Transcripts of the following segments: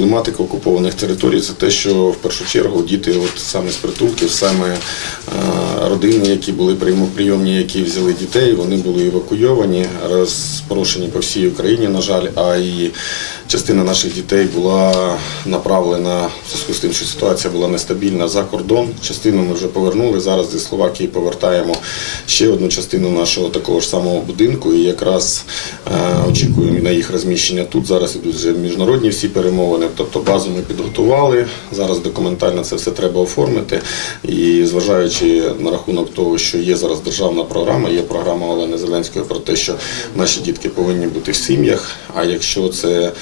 проблематика окупованих територій це те, що в першу чергу діти, от саме з притулків, саме е, родини, які були прийомні, які взяли дітей, вони були евакуйовані, розпорошені по всій Україні, на жаль, а і частина наших дітей була направлена в зв'язку з тим, що ситуація була нестабільна за кордон. Частину ми вже повернули. Зараз зі Словакії повертаємо ще одну частину нашого такого ж самого будинку. І якраз е, очікуємо на їх розміщення тут. Зараз ідуть вже міжнародні всі перемовини. Тобто базу ми підготували. Зараз документально це все треба оформити. І зважаючи на рахунок того, що є зараз державна програма, є програма Олени Зеленської про те, що наші дітки повинні бути в сім'ях. А якщо це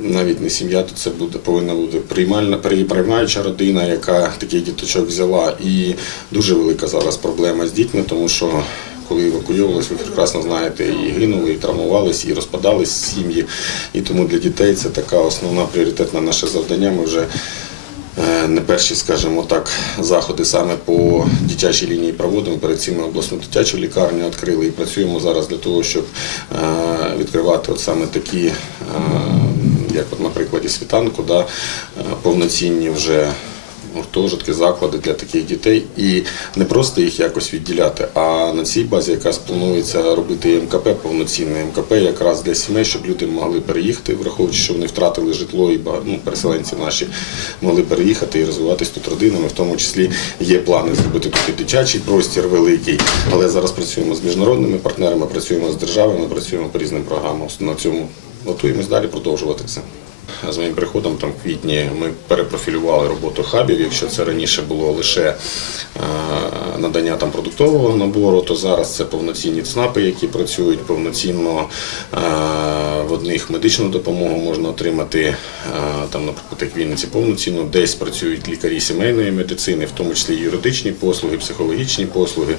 навіть не сім'я, то це буде повинна бути приймальна приймаюча родина, яка таких діточок взяла. І дуже велика зараз проблема з дітьми, тому що. Коли евакуювалися, ви прекрасно знаєте, і гинули, і травмувались, і розпадались сім'ї. І тому для дітей це така основна пріоритетна наше завдання. Ми вже е, не перші, скажімо так, заходи саме по дитячій лінії проводимо. Перед цим ми обласну дитячу лікарню відкрили і працюємо зараз для того, щоб е, відкривати от саме такі, е, як от на прикладі світанку, да, е, повноцінні вже гуртожитки, заклади для таких дітей і не просто їх якось відділяти, а на цій базі якраз планується робити МКП, повноцінне МКП якраз для сімей, щоб люди могли переїхати, враховуючи, що вони втратили житло і ну, переселенці наші могли переїхати і розвиватись тут родинами. В тому числі є плани зробити тут і дитячий простір великий, але зараз працюємо з міжнародними партнерами, працюємо з державами, працюємо по різним програмам. На цьому готуємось далі продовжувати це. З моїм приходом там в квітні ми перепрофілювали роботу хабів. Якщо це раніше було лише е, надання там продуктового набору, то зараз це повноцінні ЦНАПи, які працюють повноцінно е, в одних медичну допомогу можна отримати е, там, наприклад, як Вінниці повноцінно, десь працюють лікарі сімейної медицини, в тому числі юридичні послуги, психологічні послуги.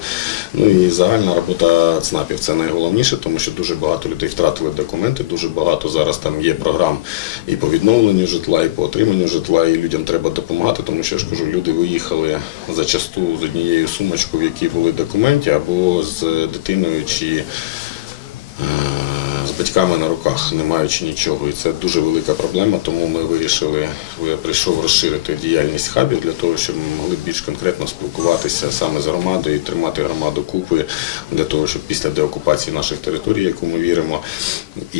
Ну і загальна робота ЦНАПів це найголовніше, тому що дуже багато людей втратили документи, дуже багато зараз там є програм і по відновленню житла, і по отриманню житла, і людям треба допомагати, тому що я ж кажу, люди виїхали зачасту з однією сумочкою, в якій були документи, або з дитиною чи е, батьками на руках, не маючи нічого. І це дуже велика проблема, тому ми вирішили, я прийшов розширити діяльність хабів для того, щоб ми могли більш конкретно спілкуватися саме з громадою і тримати громаду купи для того, щоб після деокупації наших територій, яку ми віримо, і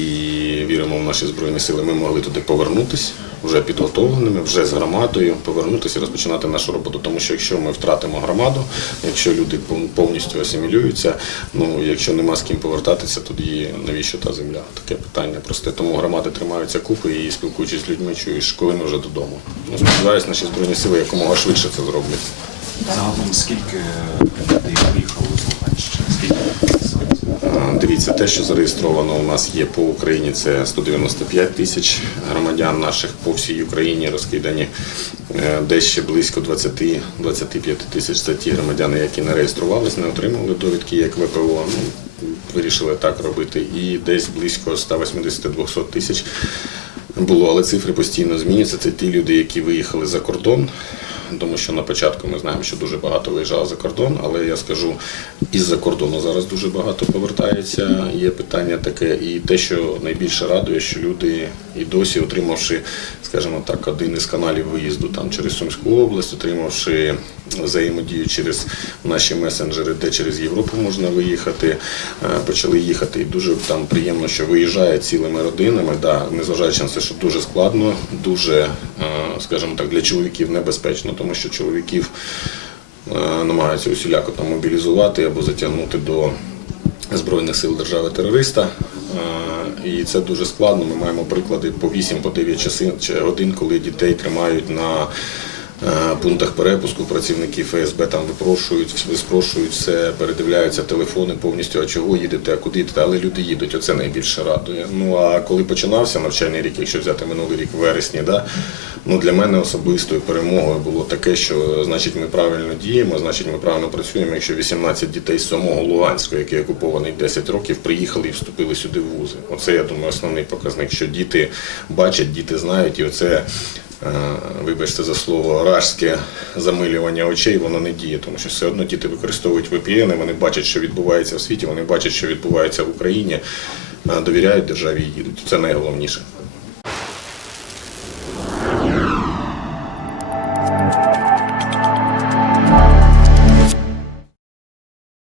віримо в наші збройні сили, ми могли туди повернутися вже підготовленими, вже з громадою, повернутися і розпочинати нашу роботу. Тому що якщо ми втратимо громаду, якщо люди пов- повністю асимілюються, ну якщо нема з ким повертатися, тоді навіщо та земля? Таке питання просте. Тому громади тримаються купи і спілкуючись з людьми, чуєш, коли ми вже додому. Ну, сподіваюся, наші збройні сили якомога швидше це зроблять. Загалом скільки людей приїхало з Луганщини? Скільки переселенців? А, Дивіться, те, що зареєстровано у нас є по Україні, це 195 тисяч громадян наших по всій Україні розкидані. Е, Десь ще близько 20-25 тисяч це ті громадяни, які не реєструвалися, не отримали довідки як ВПО. Ну, вирішили так робити. І десь близько 180-200 тисяч було, але цифри постійно змінюються. Це ті люди, які виїхали за кордон. Тому що на початку ми знаємо, що дуже багато виїжджало за кордон, але я скажу, із-за кордону зараз дуже багато повертається. Є питання таке, і те, що найбільше радує, що люди і досі, отримавши, скажімо так, один із каналів виїзду там через Сумську область, отримавши взаємодію через наші месенджери, де через Європу можна виїхати, е, почали їхати. І дуже там приємно, що виїжджають цілими родинами. Да, незважаючи на те, що дуже складно, дуже, е, скажімо так, для чоловіків небезпечно, тому що чоловіків е, намагаються усіляко там мобілізувати або затягнути до Збройних сил держави-терориста. І це дуже складно. Ми маємо приклади по 8-9 годин, коли дітей тримають на пунктах перепуску. Працівники ФСБ там випрошують, виспрошують все, передивляються телефони повністю. А чого їдете, а куди їдете? Але люди їдуть. Оце найбільше радує. Ну а коли починався навчальний рік, якщо взяти минулий рік в вересні, да, ну для мене особистою перемогою було таке, що значить ми правильно діємо, значить ми правильно працюємо. Якщо 18 дітей з самого Луганську, який окупований 10 років, приїхали і вступили сюди в вузи. Оце я думаю, основний показник, що діти бачать, діти знають, і оце. Е, Вибачте за слово, рашське замилювання очей, воно не діє, тому що все одно діти використовують VPN, вони бачать, що відбувається в світі, вони бачать, що відбувається в Україні, е, довіряють державі і їдуть. Це найголовніше.